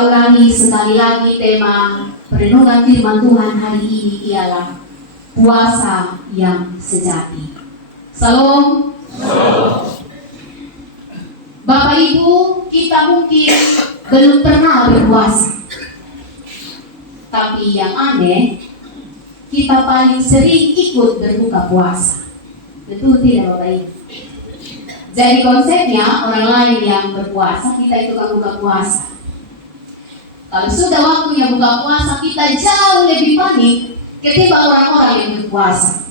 Saya ulangi sekali lagi, tema perenungan firman Tuhan hari ini ialah puasa yang sejati. Salam. Bapak Ibu, kita mungkin belum pernah berpuasa, tapi yang aneh, kita paling sering ikut berbuka puasa. Betul tidak Bapak Ibu? Jadi konsepnya orang lain yang berpuasa, kita ikut buka puasa. Kalau sudah waktunya buka puasa, kita jauh lebih panik ketimbang orang-orang yang berpuasa.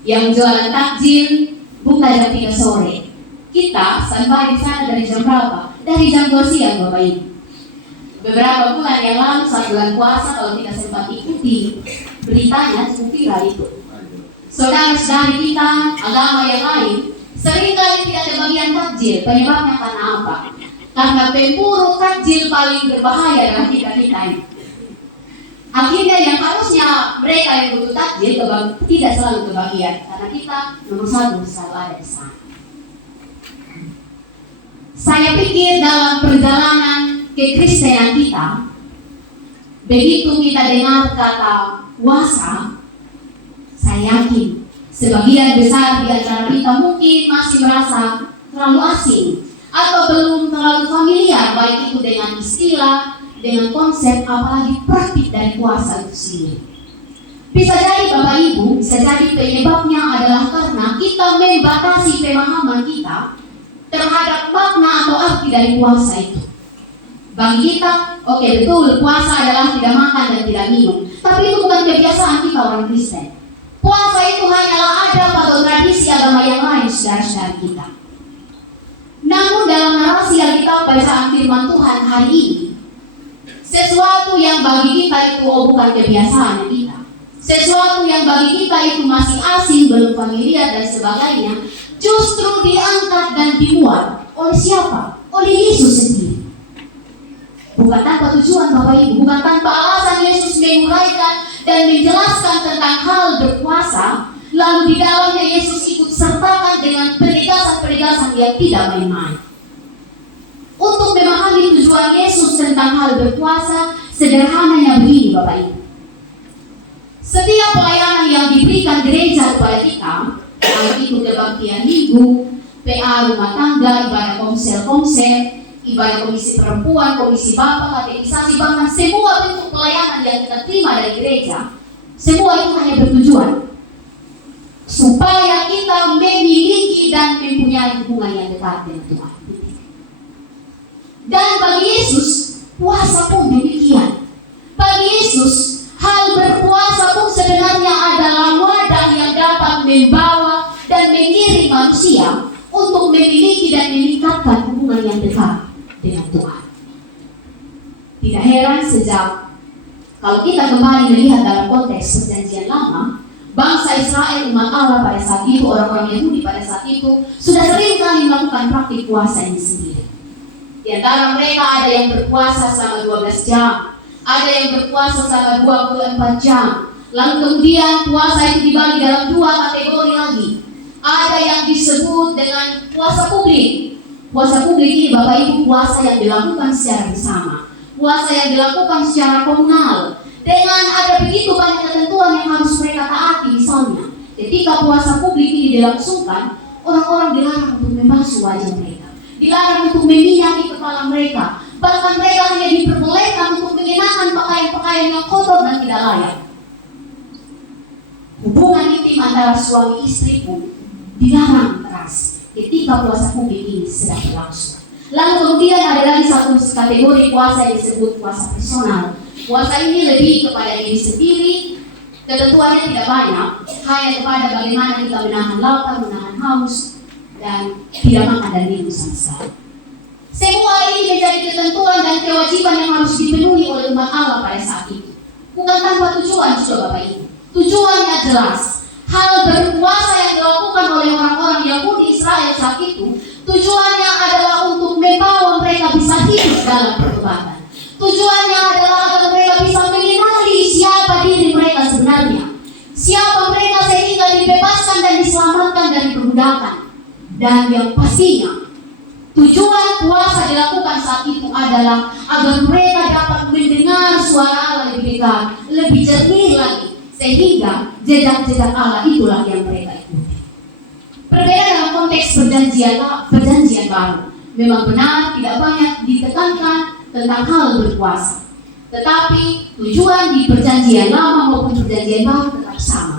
Yang jualan takjil buka jam 3 sore. Kita sampai di sana dari jam berapa? Dari jam 2 siang Bapak Ibu. Beberapa bulan yang lalu saat bulan puasa, kalau tidak sempat ikuti beritanya, cukup viral itu. Saudara-saudari kita, agama yang lain, seringkali tidak kebagian takjil. Penyebabnya karena apa? Karena pemburu takjil paling berbahaya dalam kita ini. Akhirnya yang harusnya mereka yang butuh takjil tidak selalu kebagian, karena kita nomor 1 selalu ada di sana. Saya pikir dalam perjalanan kekristenan kita, begitu kita dengar kata puasa, saya yakin sebagian besar di antara kita mungkin masih merasa terlalu asing atau belum terlalu familiar, baik itu dengan istilah, dengan konsep, apalagi praktik dari puasa itu sendiri. Bisa jadi Bapak Ibu, bisa jadi penyebabnya adalah karena kita membatasi pemahaman kita terhadap makna atau arti dari puasa itu. Bagi kita, oke, betul, puasa adalah tidak makan dan tidak minum, tapi itu bukan kebiasaan kita orang Kristen. Puasa itu hanyalah adab atau tradisi agama yang lain saudara-saudara kita. Namun dalam narasi yang kita bacaan firman Tuhan hari ini, sesuatu yang bagi kita itu bukan kebiasaan kita, sesuatu yang bagi kita itu masih asing, belum familiar dan sebagainya, justru diangkat dan dibuat oleh siapa? Oleh Yesus sendiri. Bukan tanpa tujuan Bapak Ibu, bukan tanpa alasan Yesus menguraikan dan menjelaskan tentang hal berpuasa, lalu di dalamnya Yesus ikut sertakan dengan penegasan-penegasan yang tidak main-main. Untuk memahami tujuan Yesus tentang hal berpuasa, sederhananya begini Bapak Ibu. Setiap pelayanan yang diberikan gereja kepada kita, baik itu kebaktian minggu, PA rumah tangga, ibadah komsel, ibadah komisi perempuan, komisi bapak, katekisasi, bahkan semua bentuk pelayanan yang kita terima dari gereja, semua itu hanya bertujuan supaya kita memiliki dan mempunyai hubungan yang dekat dengan Tuhan. Dan bagi Yesus, puasa pun demikian. Bagi Yesus, hal berpuasa pun sebenarnya adalah wadah yang dapat membawa dan mengiring manusia untuk memiliki dan meningkatkan hubungan yang dekat dengan Tuhan. Tidak heran sejak kalau kita kembali melihat dalam konteks perjanjian lama, bangsa Israel, umat Allah pada saat itu, orang-orang Yahudi pada saat itu sudah sering kali melakukan praktik puasa ini sendiri. Di antara mereka ada yang berpuasa selama 12 jam, ada yang berpuasa selama 24 jam. Lalu kemudian puasa itu dibagi dalam 2 kategori lagi. Ada yang disebut dengan puasa publik. Puasa publik ini Bapak Ibu puasa yang dilakukan secara bersama, puasa yang dilakukan secara komunal, dengan ada begitu banyak ketentuan yang harus mereka taati. Misalnya, ketika puasa publik ini dilangsungkan, orang-orang dilarang untuk membasuh wajah mereka, dilarang untuk meminyaki kepala mereka, bahkan mereka hanya diperbolehkan untuk mengenakan pakaian-pakaian yang kotor dan tidak layak. Hubungan intim antara suami istri pun dilarang keras ketika puasa publik ini sedang berlangsung. Lalu kemudian ada lagi satu kategori puasa yang disebut puasa personal. Puasa ini lebih kepada diri sendiri, ketentuannya tidak banyak, hanya kepada bagaimana kita menahan lapar, menahan haus, dan tidak makan dan minum sama sekali. Semua ini menjadi ketentuan dan kewajiban yang harus dipenuhi oleh umat Allah pada saat itu. Bukan tanpa tujuan juga Bapak Ibu. Tujuannya jelas. Hal berpuasa yang dilakukan oleh orang-orang Yahudi Israel saat itu, tujuannya adalah untuk membawa mereka bisa hidup dalam pertobatan. Tujuannya adalah agar mereka bisa mengenali siapa diri mereka sebenarnya, siapa mereka sehingga dibebaskan dan diselamatkan dari perbudakan. Dan yang pastinya Tujuan puasa dilakukan saat itu adalah agar mereka dapat mendengar suara Allah lebih dekat, lebih jernih lagi, sehingga jejak-jejak Allah itulah yang mereka ikuti. Berbeda dalam konteks perjanjian baru. Memang benar tidak banyak ditekankan tentang hal berpuasa, tetapi tujuan di perjanjian lama maupun perjanjian baru tetap sama.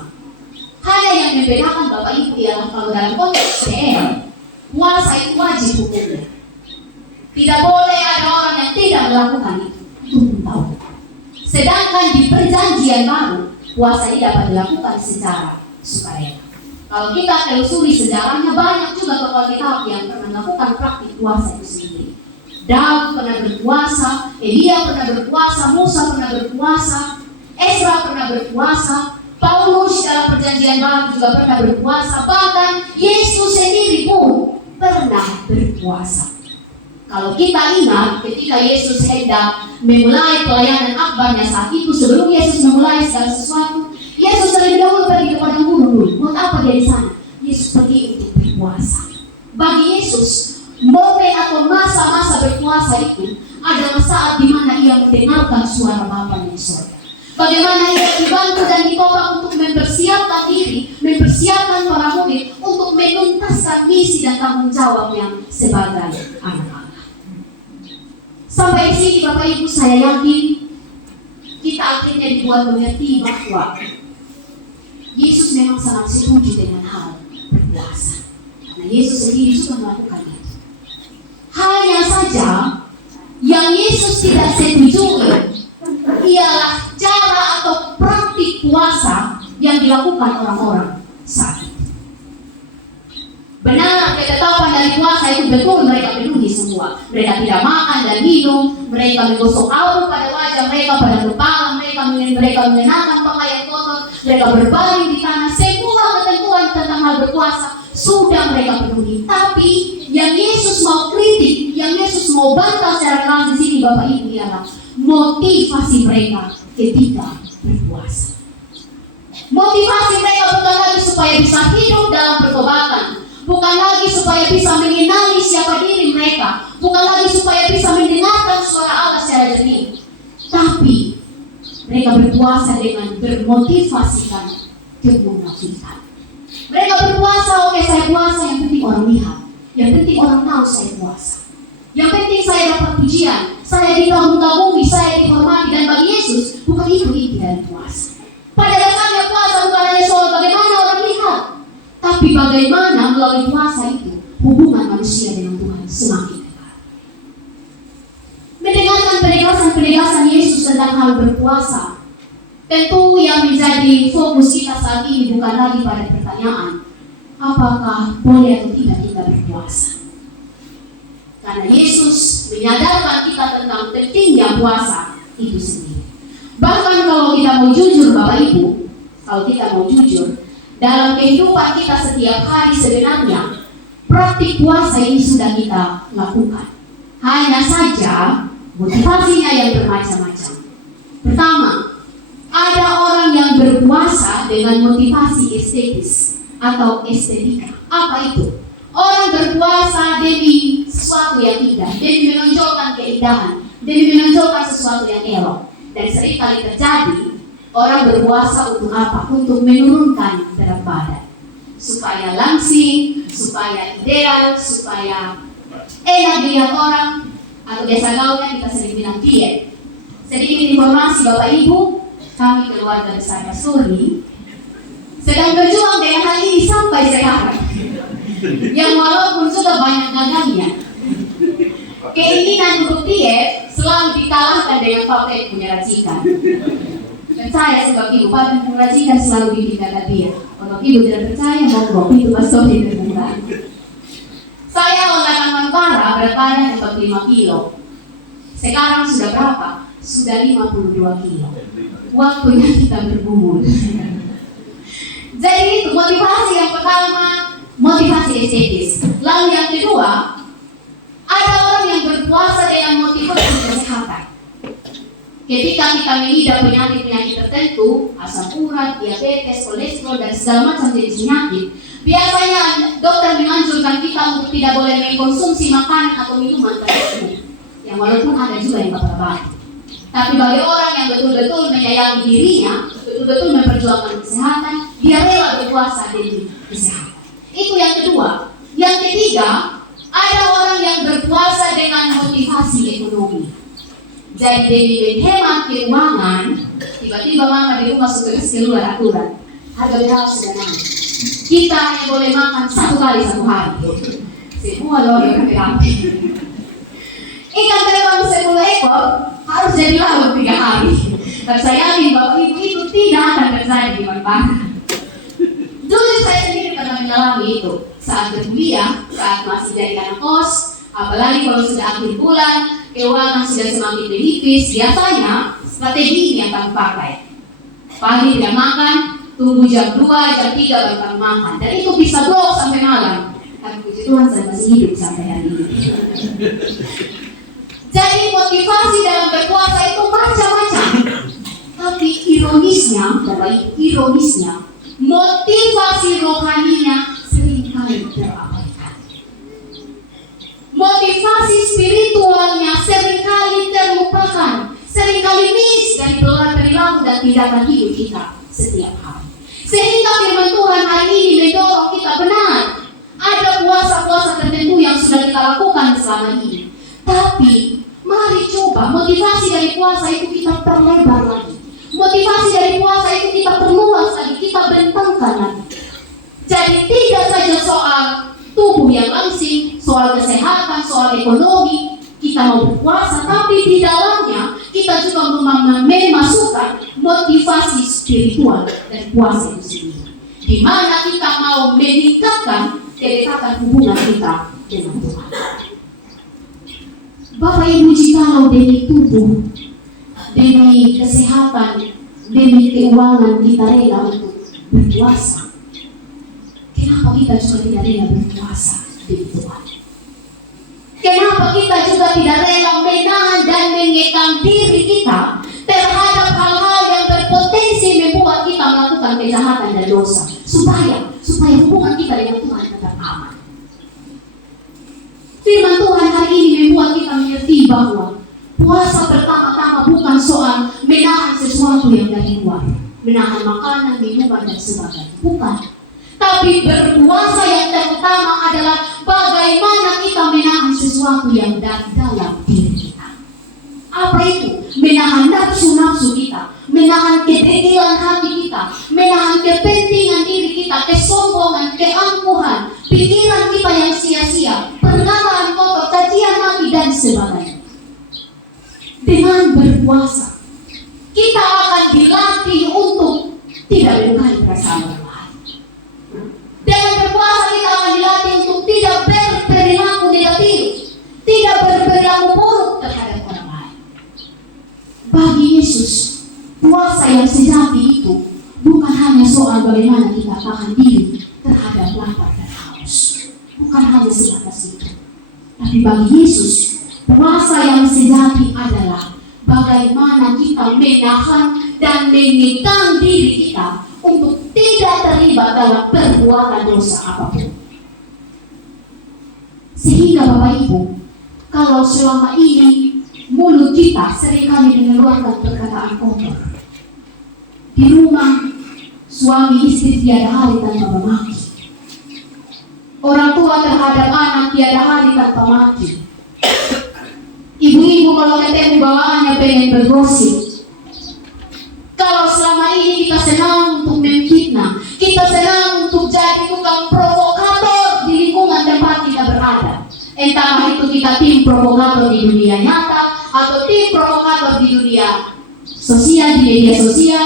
Hanya yang membedakan Bapak Ibu ialah kalau dalam konteks CL, puasa itu wajib hukumnya. Tidak boleh ada orang yang tidak melakukan itu. Itu pun tahu. Sedangkan di perjanjian baru, puasa ini dapat dilakukan secara sukarela. Kalau kita telusuri sejarahnya, banyak juga tokoh kitab yang pernah melakukan praktik puasa itu sendiri. Daud pernah berpuasa, Elia pernah berpuasa, Musa pernah berpuasa, Ezra pernah berpuasa, Paulus dalam perjanjian baru juga pernah berpuasa, bahkan Yesus sendiri pun pernah berpuasa. Kalau kita ingat ketika Yesus hendak memulai pelayanan akbarnya saat itu, sebelum Yesus memulai segala sesuatu, Yesus terlebih dahulu pergi ke padang gurun dulu. Buat apa dia di sana? Yesus pergi untuk berpuasa. Bagi Yesus, momen atau masa-masa berpuasa itu adalah saat di mana ia mendengarkan suara Bapa di surga. Bagaimana ia dibantu dan ditopang untuk mempersiapkan diri, mempersiapkan para murid untuk menuntaskan misi dan tanggung jawab yang sebagai anak Allah. Sampai di sini Bapak Ibu, saya yakin kita akhirnya dibuat mengerti bahwa Yesus memang sangat setuju dengan hal berpuasa, karena Yesus sendiri juga melakukan itu. Hanya saja yang Yesus tidak setujui ialah cara atau praktik puasa yang dilakukan orang-orang saat itu. Benar, ketetapan dari puasa itu betul mereka penuhi semua. Mereka tidak makan dan minum, mereka menggosok abu pada wajah mereka, pada kepala mereka mengenakan pakaian kotor, mereka berbaring di tanah. Semua ketentuan tentang hal berpuasa sudah mereka penuhi. Tapi yang Yesus mau kritik, yang Yesus mau bantah secara keras di sini Bapak Ibu ialah motivasi mereka ketika berpuasa. Motivasi mereka bukan lagi supaya bisa hidup dalam pertobatan, bukan lagi supaya bisa mengenali siapa diri mereka, bukan lagi supaya bisa mendengarkan suara Allah secara jernih, tapi mereka berpuasa dengan bermotivasikan kemunafikan. Mereka berpuasa, oke saya puasa, yang penting orang lihat, yang penting orang tahu saya puasa, yang penting saya dapat pujian, saya dikagum-kagumi, saya dihormati. Dan bagi Yesus bukan itu inti dari puasa. Pada dasarnya puasa bukan hanya soal bagaimana orang lihat, tapi bagaimana melalui puasa itu hubungan manusia dengan Tuhan semakin dekat. Mendengarkan penegasan Yesus tentang hal berpuasa, tentu yang menjadi fokus kita saat ini bukan lagi pada pertanyaan apakah boleh atau tidak kita berpuasa. Karena Yesus menyadarkan kita tentang pentingnya puasa itu sendiri. Bahkan kalau kita mau jujur Bapak Ibu, kalau kita mau jujur, dalam kehidupan kita setiap hari sebenarnya praktik puasa ini sudah kita lakukan. Hanya saja motivasinya yang bermacam-macam. Pertama, ada orang yang berpuasa dengan motivasi estetis atau estetika. Apa itu? Orang berpuasa demi sesuatu yang indah, demi menonjolkan keindahan, demi menonjolkan sesuatu yang elok. Dan sering kali terjadi, orang berpuasa untuk apa? Untuk menurunkan berat badan, supaya langsing, supaya ideal, supaya enak dilihat orang, atau biasa gaulnya kita sering bilang diet. Sedikit informasi Bapak Ibu, kami keluarga besar Pasturi sedang berjuang dengan hal ini sampai sekarang. Yang walaupun sudah banyak gagalnya, keinginan untuk diet selalu dikalahkan dengan pakai punya racikan. Dan saya sebagai ibu pakai punya racikan selalu bikin gagal diet. Kalau ibu tidak percaya, mau itu Pasturi terbuka. Saya olahraga Manukara berat badan 45 kilo. Sekarang sudah berapa? Sudah 52 kilo. Waktunya kita bergumul. Jadi itu motivasi yang pertama, motivasi estetis. Lalu yang kedua, ada orang yang berpuasa dengan motivasi kesehatan. Ketika kita mengidap penyakit-penyakit tertentu, asam urat, diabetes, kolesterol, dan segala macam jenis penyakit, biasanya dokter menganjurkan kita untuk tidak boleh mengkonsumsi makanan atau minuman tersebut. Yang walaupun ada juga yang baik. Tapi bagi orang yang betul-betul menyayangi dirinya, betul-betul memperjuangkan kesehatan, dia rela berpuasa demi kesehatan. Itu yang kedua. Yang ketiga, ada orang yang berpuasa dengan motivasi ekonomi. Jadi demi menghemat keuangan, tiba-tiba mama di rumah sudah keluar aturan harga beras sudah naik. Kita hanya boleh makan 1 kali 1 hari. Semua loh yang berapi. Ikan terbang 10 ekor harus jadi laut 3 hari. Dan saya yakin bahwa itu tidak akan terjadi di mana-mana. Dulu saya sendiri pernah mengalami itu saat berkuliah, saat masih jadi anak kos, apalagi kalau sudah akhir bulan, keuangan sudah semakin menipis. Biasanya strategi ini yang kami pakai. Pagi tidak makan, tunggu jam 2, jam 3 baru kami makan. Dan itu bisa blok sampai malam. Tapi puji Tuhan saya masih hidup sampai hari ini. Jadi motivasi dalam berpuasa itu macam-macam. Tapi ironisnya, motivasi rohaninya seringkali terabaikan. Motivasi spiritualnya seringkali terlupakan, seringkali miss dari perilaku dan tindakan hidup kita setiap hari. Sehingga firman Tuhan hari ini mendorong kita benar. Ada puasa-puasa tertentu yang sudah kita lakukan selama ini. Tapi mari coba motivasi dari puasa itu kita perlebar lagi. Motivasi dari puasa itu kita perluas lagi, kita bentangkan lagi. Jadi tidak saja soal tubuh yang langsing, soal kesehatan, soal ekonomi, kita mau berpuasa, tapi di dalamnya kita juga memasukkan motivasi spiritual dari puasa itu sendiri. Di mana kita mau meningkatkan kedekatan hubungan kita dengan Tuhan. Bapak Ibu, jikalau demi tubuh, demi kesehatan, demi keuangan kita rela untuk berpuasa, kenapa kita juga tidak rela berpuasa demi Tuhan? Kenapa kita juga tidak rela menahan dan mengekang diri kita terhadap hal-hal yang berpotensi membuat kita melakukan kejahatan dan dosa, supaya hubungan kita dengan Tuhan tetap aman? Firman Tuhan hari ini membuat kita mengerti bahwa puasa pertama-tama bukan soal menahan sesuatu yang dari luar, menahan makanan, minuman, dan sebagainya. Bukan. Tapi berpuasa yang terutama adalah bagaimana kita menahan sesuatu yang dari dalam diri kita. Apa itu? Menahan nafsu-nafsu kita, menahan kedegilan hati kita, menahan kepentingan diri kita, kesombongan, keangkuhan, pikiran kita yang sia-sia, perkataan kotor, cacian maki, dan sebagainya. Dengan berpuasa, kita akan dilatih untuk tidak melukai perasaan orang lain. Dengan berpuasa, kita akan dilatih untuk tidak berperilaku negatif, tidak berperilaku buruk terhadap orang lain. Bagi Yesus, puasa yang sejati itu bukan hanya soal bagaimana kita tahan diri terhadap lapar dan haus. Bukan hanya sebatas itu. Tapi bagi Yesus, puasa yang sejati adalah bagaimana kita menahan dan mengekang diri kita untuk tidak terlibat dalam perbuatan dosa apapun. Sehingga Bapak Ibu, kalau selama ini mulut kita seringkali mengeluarkan perkataan kotor, di rumah suami istri tiada hari tanpa memaki, orang tua terhadap anak tiada hari tanpa maki, ibu-ibu kalau ketemu bawaannya pengen bergosip. Kalau selama ini kita senang untuk memfitnah, kita senang untuk jadi tukang provokator di lingkungan tempat kita berada. Entah itu kita tim provokator di dunia nyata atau tim provokator di dunia sosial, di media sosial.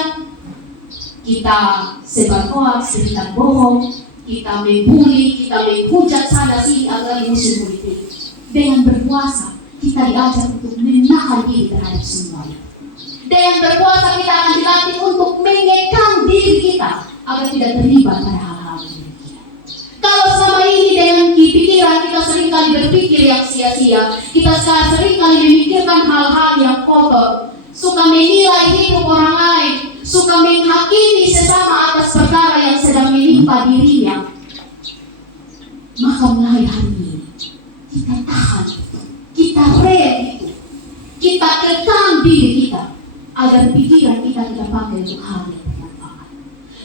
Kita sebar hoax, berita bohong, kita membuli, kita menghujat sana sini agar musuh politik. Dengan berpuasa, kita diajar untuk menahan diri terhadap semuanya. Dengan berpuasa kita akan dilatih untuk mengekang diri kita agar tidak terlibat pada hal-hal demikian. Kalau selama ini dengan pikiran kita seringkali berpikir yang sia-sia, kita seringkali memikirkan hal-hal yang kotor, suka menilai hidup orang lain, suka menghakimi sesama atas perkara yang sedang menimpa dirinya, maka mulai hari ini kita tahan itu, kita rem itu, kita kekang diri kita agar pikiran kita pakai untuk hal yang bermanfaat.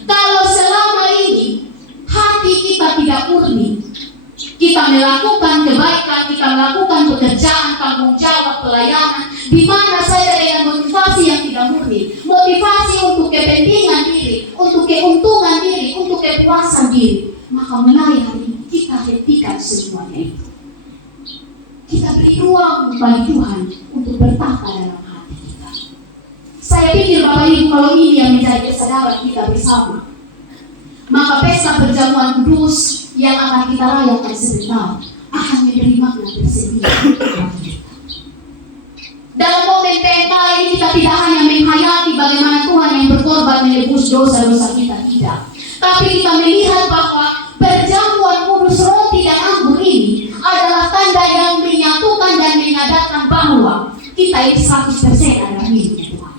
Kalau selama ini hati kita tidak murni, kita melakukan kebaikan, kita melakukan pekerjaan, tanggung jawab, pelayanan, di mana saja dengan motivasi yang tidak murni, motivasi untuk kepentingan diri, untuk keuntungan diri, untuk kepuasan diri, maka mulai hari ini kita hentikan semuanya itu. Kita beri ruang bagi Tuhan untuk bertahta dalam hati kita. Saya pikir Bapak Ibu, kalau ini yang menjadi kesadaran kita bersama, maka pesta perjamuan kudus yang akan kita rayakan sebentar akan memberi makna tersendiri bagi kita. Dalam momen PMK ini kita tidak hanya menghayati bagaimana Tuhan yang berkorban menebus dosa-dosa kita, tidak. Tapi kita melihat bahwa perjamuan kudus roti dan anggur ini adalah tanda yang menyatukan dan menyadarkan bahwa kita ini 100% adalah miliknya Tuhan.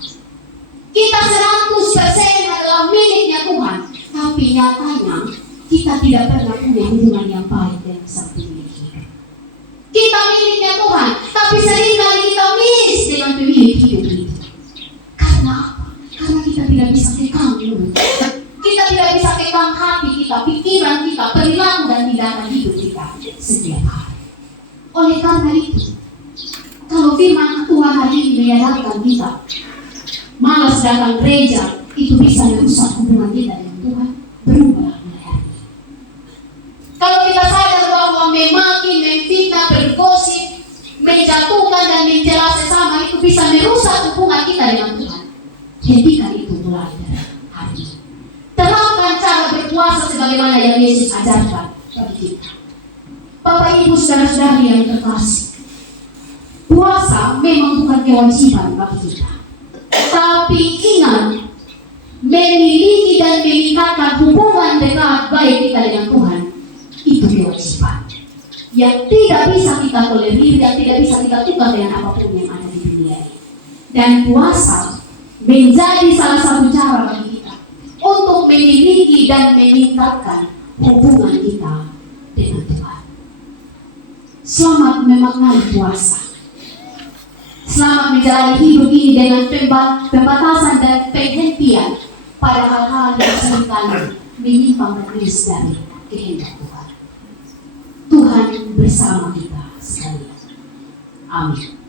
Kita 100% adalah miliknya Tuhan. Tapi nyatanya kita tidak pernah punya hubungan yang baik dengan sang pemilik hidup. Kita miliknya Tuhan, tapi seringkali kita miss dengan pemilik hidup itu. Karena apa? Karena kita tidak bisa kekang mulut. Kita tidak bisa kekang hati kita, pikiran kita, perilaku dan tindakan hidup kita setiap hari. Oleh karena itu, kalau firman Tuhan hari ini menyadarkan kita, malas datang gereja itu bisa merusak hubungan kita dengan Tuhan, berubah mulai hari ini. Kalau kita sadar bahwa memaki, memfitnah, bergosip, menjatuhkan dan mencela sesama itu bisa merusak hubungan kita dengan Tuhan, hentikan itu mulai dari hari ini. Terapkan cara berpuasa sebagaimana yang Yesus ajarkan bagi kita. Bapak Ibu saudara-saudari yang terkasih, puasa memang bukan kewajiban bagi kita, tapi ingat, memiliki dan meningkatkan hubungan dekat baik kita dengan Tuhan itu kewajiban yang tidak bisa kita tolerir, yang tidak bisa kita tukar dengan apapun yang ada di dunia ini. Dan puasa menjadi salah satu cara bagi kita untuk memiliki dan meningkatkan hubungan kita dengan Tuhan. Selamat memaknai puasa. Selamat menjalani hidup ini dengan pembatasan dan penghentian pada hal-hal yang seringkali menyimpang dari kehendak Tuhan. Tuhan bersama kita sekalian. Amin.